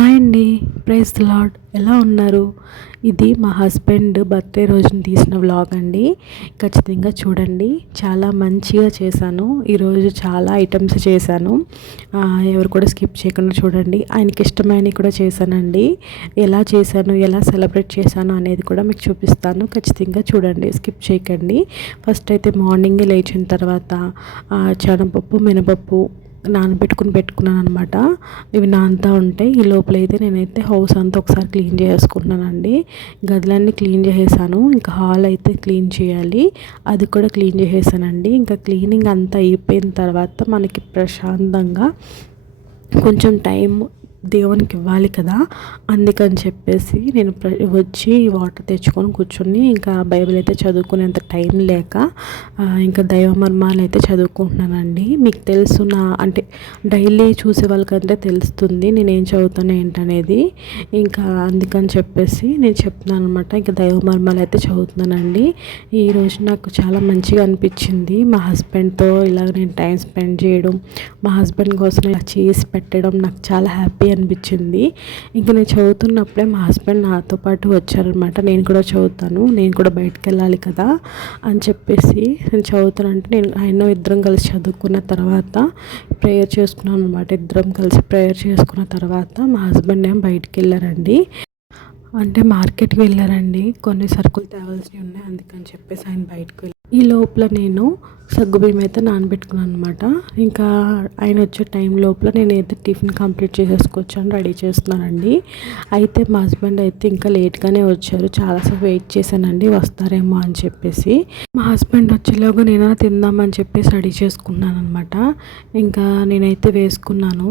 Hi అండి. Praise lord ఎలా ఉన్నారు? ఇది మా హస్బెండ్ బర్త్డే రోజున తీసిన వ్లాగ్ అండి. ఖచ్చితంగా చూడండి. చాలా మంచిగా చేశాను. ఈరోజు చాలా ఐటమ్స్ చేశాను. ఎవరు కూడా స్కిప్ చేయకుండా చూడండి. ఆయనకి ఇష్టమైనవి కూడా చేశానండి. ఎలా చేశాను ఎలా సెలబ్రేట్ చేశాను అనేది కూడా మీకు చూపిస్తాను. ఖచ్చితంగా చూడండి. స్కిప్ చేయకండి. ఫస్ట్ అయితే మార్నింగే లేచిన తర్వాత ఆ, మినపప్పు నానబెట్టుకుని పెట్టుకున్నాను అనమాట ఇవి నానుతూ ఉంటాయి. ఈ లోపల అయితే నేనైతే హౌస్ అంతా ఒకసారి క్లీన్ చేసుకుంటున్నానండి. గదులన్నీ క్లీన్ చేసేసాను. ఇంకా హాల్ అయితే క్లీన్ చేయాలి. అది కూడా క్లీన్ చేసేసానండి. ఇంకా క్లీనింగ్ అంతా అయిపోయిన తర్వాత మనకి ప్రశాంతంగా కొంచెం టైం దేవునికి ఇవ్వాలి కదా. అందుకని చెప్పేసి నేను ప్ర వచ్చి వాటర్ తెచ్చుకొని కూర్చొని ఇంకా బైబిల్ అయితే చదువుకునేంత టైం లేక ఇంకా దైవ మర్మాలు అయితే చదువుకుంటున్నానండి. మీకు తెలుసు నా అంటే డైలీ చూసే వాళ్ళకంటే తెలుస్తుంది నేను ఏం చదువుతాను ఏంటనేది. ఇంకా అందుకని చెప్పేసి నేను చెప్తున్నాను అనమాట ఇంకా దైవ మర్మాలు అయితే చదువుతున్నానండి. ఈరోజు నాకు చాలా మంచిగా అనిపించింది. మా హస్బెండ్తో ఇలా నేను టైం స్పెండ్ చేయడం మా హస్బెండ్ కోసం ఇలా చేసి పెట్టడం నాకు చాలా హ్యాపీ అనిపించింది. ఇంకా నేను చదువుతున్నప్పుడే మా హస్బెండ్ నాతో పాటు వచ్చారనమాట. నేను కూడా చదువుతాను నేను కూడా బయటకు వెళ్ళాలి కదా అని చెప్పేసి నేను చదువుతానంటే నేను ఆయన ఇద్దరం కలిసి చదువుకున్న తర్వాత ప్రేయర్ చేసుకున్నాను అనమాట. ఇద్దరం కలిసి ప్రేయర్ చేసుకున్న తర్వాత మా హస్బెండ్ ఏం బయటికి వెళ్ళారండి. అంటే మార్కెట్కి వెళ్ళారండి. కొన్ని సరుకులు తేవాల్సినవి ఉన్నాయి అందుకని చెప్పేసి ఆయన బయటకు వెళ్ళి ఈ లోపల నేను సగ్గుబియ్యం అయితే నానబెట్టుకున్నాను అనమాట ఇంకా ఆయన వచ్చే టైం లోపల నేనైతే టిఫిన్ కంప్లీట్ చేసేసుకొచ్చాను రెడీ చేస్తున్నానండి. అయితే మా హస్బెండ్ అయితే ఇంకా లేట్గానే వచ్చారు. చాలాసేపు వెయిట్ చేశానండి. వస్తారేమో అని చెప్పేసి. మా హస్బెండ్ వచ్చేలోగా నేను తిందామని చెప్పేసి రెడీ చేసుకున్నాను అనమాట ఇంకా నేనైతే వేసుకున్నాను.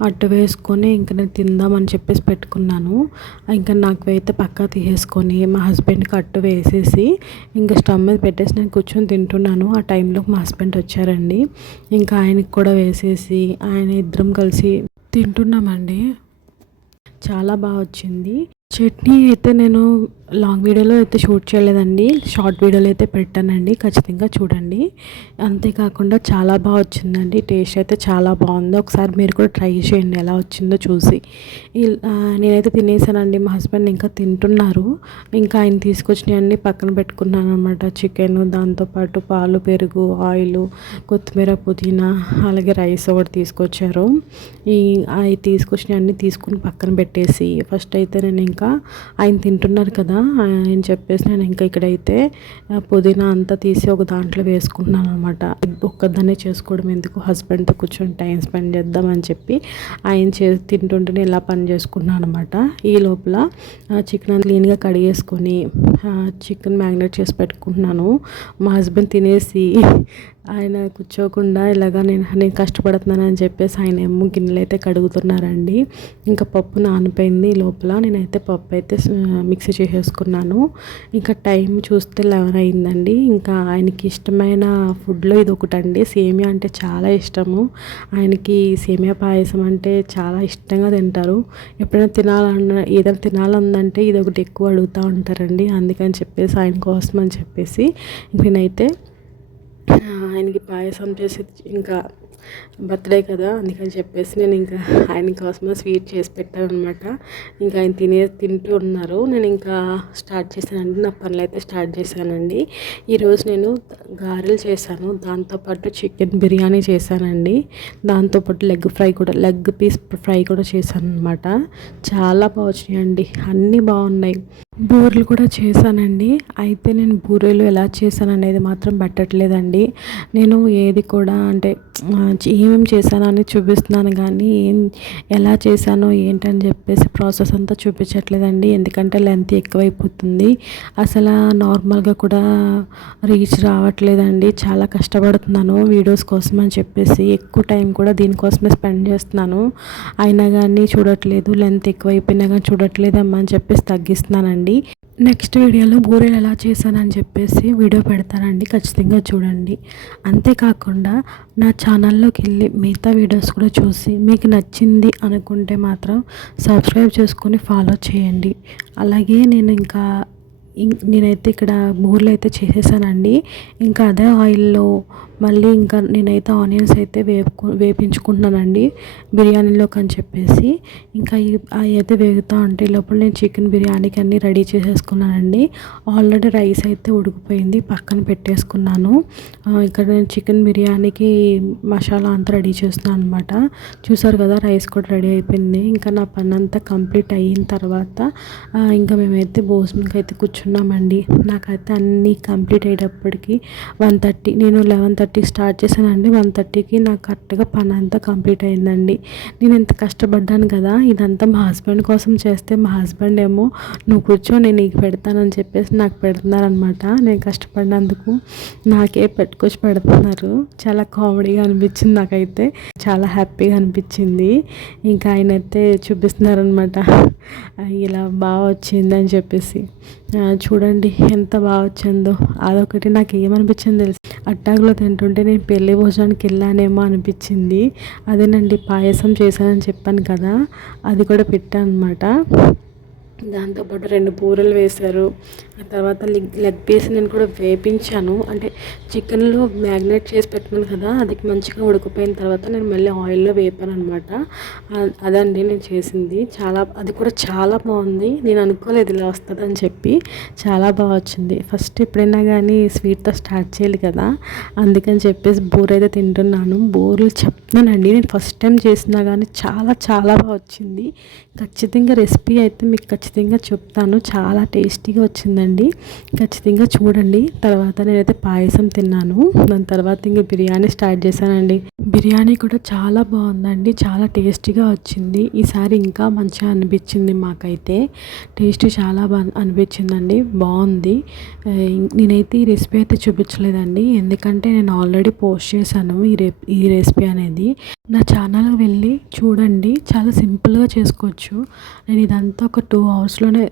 అట్టు వేసుకొని ఇంకా నేను తిందామని చెప్పేసి పెట్టుకున్నాను. ఇంకా నాకు అయితే పక్కా తీసేసుకొని మా హస్బెండ్కి అట్టు వేసేసి ఇంకా స్టవ్ మీద పెట్టేసి నేను కూర్చొని తింటున్నాను. ఆ టైంలో మా హస్బెండ్ వచ్చారండి. ఇంకా ఆయనకి కూడా వేసేసి ఆయన ఇద్దరం కలిసి తింటున్నామండి. చాలా బాగా వచ్చింది. చట్నీ అయితే నేను లాంగ్ వీడియోలో అయితే షూట్ చేయలేదండి. షార్ట్ వీడియోలో అయితే పెట్టానండి. ఖచ్చితంగా చూడండి. అంతేకాకుండా చాలా బాగా వచ్చిందండి. టేస్ట్ అయితే చాలా బాగుంది. ఒకసారి మీరు కూడా ట్రై చేయండి ఎలా వచ్చిందో చూసి. నేనైతే తినేసానండి. మా హస్బెండ్ ఇంకా తింటున్నారు. ఇంకా ఆయన తీసుకొచ్చినవన్నీ పక్కన పెట్టుకున్నాను అనమాట చికెన్ దాంతోపాటు పాలు పెరుగు ఆయిల్ కొత్తిమీర పుదీనా అలాగే రైస్ ఒకటి తీసుకొచ్చారు. ఈ అవి తీసుకొచ్చినవన్నీ తీసుకుని పక్కన పెట్టేసి. ఫస్ట్ అయితే నేను ఇంకా ఆయన తింటున్నారు కదా ఆయన చెప్పేసి నేను ఇంకా ఇక్కడైతే పుదీనా అంతా తీసి ఒక దాంట్లో వేసుకుంటున్నాను అనమాట ఒక్కదాన్నే చేసుకోవడం ఎందుకు? హస్బెండ్తో కూర్చొని టైం స్పెండ్ చేద్దామని చెప్పి ఆయన చే తింటుంటేనే ఇలా పని చేసుకున్నాను అనమాట ఈ లోపల చికెన్ క్లీన్గా కడిగేసుకొని చికెన్ మ్యాగ్నేట్ చేసి పెట్టుకుంటున్నాను. మా హస్బెండ్ తినేసి ఆయన కూర్చోకుండా ఇలాగా నేను నేను కష్టపడుతున్నానని చెప్పేసి ఆయన ఏమో గిన్నెలు అయితే కడుగుతున్నారండి. ఇంకా పప్పు నానిపోయింది ఈ లోపల. నేనైతే పప్పు అయితే మిక్సీ చేసేసుకున్నాను. ఇంకా టైం చూస్తే లెవెన్ అయిందండి. ఇంకా ఆయనకి ఇష్టమైన ఫుడ్లో ఇది ఒకటండి సేమియా అంటే చాలా ఇష్టము. ఆయనకి సేమియా పాయసం అంటే చాలా ఇష్టంగా తింటారు. ఎప్పుడైనా తినాలన్న ఏదైనా తినాలందంటే ఇది ఒకటి ఎక్కువ అడుగుతూ ఉంటారండి. అందుకని చెప్పేసి ఆయన కోసం అని చెప్పేసి నేనైతే ఆయనకి పాయసం చేసి ఇంకా బర్త్డే కదా అందుకని చెప్పేసి నేను ఇంకా ఆయన కోసం స్వీట్ చేసి పెట్టాను అనమాట ఇంకా ఆయన తినే తింటూ ఉన్నారు. నేను ఇంకా స్టార్ట్ చేశానండి. నా పనులు అయితే స్టార్ట్ చేశానండి. ఈరోజు నేను గారెలు చేశాను. దాంతోపాటు చికెన్ బిర్యానీ చేశానండి. దాంతోపాటు లెగ్ ఫ్రై కూడా లెగ్ పీస్ ఫ్రై కూడా చేశాను అనమాట చాలా బాగా వచ్చినాయండి. అన్నీ బాగున్నాయి. బూరెలు కూడా చేశానండి. అయితే నేను బూరెలు ఎలా చేశాను అనేది మాత్రం పెట్టట్లేదండి. నేను ఏది కూడా అంటే ఏమేమి చేశానో అని చూపిస్తున్నాను కానీ ఏం ఎలా చేశానో ఏంటని చెప్పేసి ప్రాసెస్ అంతా చూపించట్లేదండి. ఎందుకంటే లెంత్ ఎక్కువైపోతుంది. అసలు నార్మల్గా కూడా రీచ్ రావట్లేదండి. చాలా కష్టపడుతున్నాను వీడియోస్ కోసం అని చెప్పేసి. ఎక్కువ టైం కూడా దీనికోసమే స్పెండ్ చేస్తున్నాను. అయినా కానీ చూడట్లేదు. లెంత్ ఎక్కువైపోయినా కానీ చూడట్లేదమ్మా అని చెప్పేసి తగ్గిస్తున్నానండి. నెక్స్ట్ వీడియోలో బూరెలు ఎలా చేశానని చెప్పేసి వీడియో పెడతానండి. ఖచ్చితంగా చూడండి. అంతేకాకుండా నా ఛానల్లోకి వెళ్ళి మిగతా వీడియోస్ కూడా చూసి మీకు నచ్చింది అనుకుంటే మాత్రం సబ్స్క్రైబ్ చేసుకొని ఫాలో చేయండి. అలాగే నేను ఇంకా నేనైతే ఇక్కడ బూరెలు అయితే చేసేసానండి. ఇంకా అదే ఆయిల్లో మళ్ళీ ఇంకా నేనైతే ఆనియన్స్ అయితే వేపుకు వేపించుకుంటున్నానండి బిర్యానీలోకి అని చెప్పేసి. ఇంకా అవి అయితే వేగుతూ ఉంటాయి లోపల నేను చికెన్ బిర్యానీకి అన్నీ రెడీ చేసేసుకున్నానండి. ఆల్రెడీ రైస్ అయితే ఉడికిపోయింది పక్కన పెట్టేసుకున్నాను. ఇక్కడ నేను చికెన్ బిర్యానీకి మసాలా అంతా రెడీ చేస్తున్నాను అనమాట చూసారు కదా రైస్ కూడా రెడీ అయిపోయింది. ఇంకా నా పని అంతా కంప్లీట్ అయిన తర్వాత ఇంకా మేమైతే భోజనంకి అయితే కూర్చున్నామండి. నాకైతే అన్నీ కంప్లీట్ అయ్యేటప్పటికి వన్ థర్టీ నేను లెవెన్ థర్టీకి స్టార్ట్ చేశానండి. వన్ థర్టీకి నాకు కరెక్ట్గా పని అంతా కంప్లీట్ అయిందండి. నేను ఎంత కష్టపడ్డాను కదా ఇదంతా మా హస్బెండ్ కోసం చేస్తే మా హస్బెండ్ ఏమో నువ్వు కూర్చో నేను నీకు పెడతానని చెప్పేసి నాకు పెడుతున్నారనమాట నేను కష్టపడినందుకు నాకే పెట్టుకొచ్చి పెడుతున్నారు. చాలా కామెడీగా అనిపించింది నాకైతే. చాలా హ్యాపీగా అనిపించింది. ఇంకా ఆయన అయితే చూపిస్తున్నారనమాట ఇలా బాగా వచ్చింది అని చెప్పేసి. చూడండి ఎంత బాగా వచ్చిందో. అదొకటి నాకు ఏమనిపించింది తెలుసు? అట్టాగులో తింటుంటే నేను పెళ్ళి భోజనానికి వెళ్ళానేమో అనిపించింది. అదేనండి పాయసం చేశానని చెప్పాను కదా అది కూడా పెట్టాను అనమాట దాంతోపాటు రెండు బూరెలు వేశారు. ఆ తర్వాత లెగ్ లెగ్ పీస్ నేను కూడా వేపించాను. అంటే చికెన్లో మ్యాగ్నేట్ చేసి పెట్టినాను కదా అది మంచిగా ఉడికిపోయిన తర్వాత నేను మళ్ళీ ఆయిల్లో వేపాను అనమాట అదండి నేను చేసింది. చాలా అది కూడా చాలా బాగుంది. నేను అనుకోలేదు ఇలా వస్తుందని చెప్పి చాలా బాగా వచ్చింది. ఫస్ట్ ఎప్పుడైనా కానీ స్వీట్తో స్టార్ట్ చేయాలి కదా అందుకని చెప్పేసి బూర అయితే తింటున్నాను. బూరెలు చెప్తున్నానండి. నేను ఫస్ట్ టైం చేసినా కానీ చాలా చాలా బాగా వచ్చింది. ఖచ్చితంగా రెసిపీ అయితే మీకు ఖచ్చితంగా చెప్తాను. చాలా టేస్టీగా వచ్చిందండి. ఖచ్చితంగా చూడండి. తర్వాత నేనైతే పాయసం తిన్నాను. దాని తర్వాత ఇంక బిర్యానీ స్టార్ట్ చేశానండి. బిర్యానీ కూడా చాలా బాగుందండి. చాలా టేస్టీగా వచ్చింది. ఈసారి ఇంకా మంచిగా అనిపించింది మాకైతే. టేస్ట్ చాలా బాగా అనిపించిందండి. బాగుంది. నేనైతే ఈ రెసిపీ అయితే చూపించలేదండి. ఎందుకంటే నేను ఆల్రెడీ పోస్ట్ చేశాను ఈ రె ఈ రెసిపీ అనేది. నా ఛానల్కి వెళ్ళి చూడండి. చాలా సింపుల్గా చేసుకోవచ్చు. నేను ఇదంతా ఒక టూ అవర్స్లోనే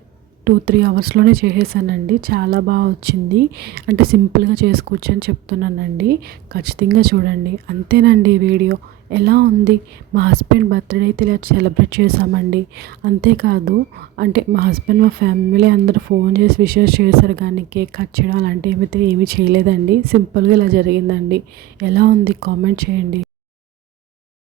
టూ త్రీ అవర్స్లోనే చేసేసానండి. చాలా బాగా వచ్చింది. అంటే సింపుల్గా చేసుకోవచ్చు అని చెప్తున్నానండి. ఖచ్చితంగా చూడండి. అంతేనండి వీడియో. ఎలా ఉంది? మా హస్బెండ్ బర్త్డే అయితే ఇలా సెలబ్రేట్ చేసామండి అంతేకాదు అంటే మా హస్బెండ్ మా ఫ్యామిలీ అందరూ ఫోన్ చేసి విషెస్ చేశారు కానీ కేక్ కట్ చేయడం అలాంటివి అయితే ఏమీ చేయలేదండి. సింపుల్గా ఇలా జరిగిందండి. ఎలా ఉంది? కామెంట్ చేయండి.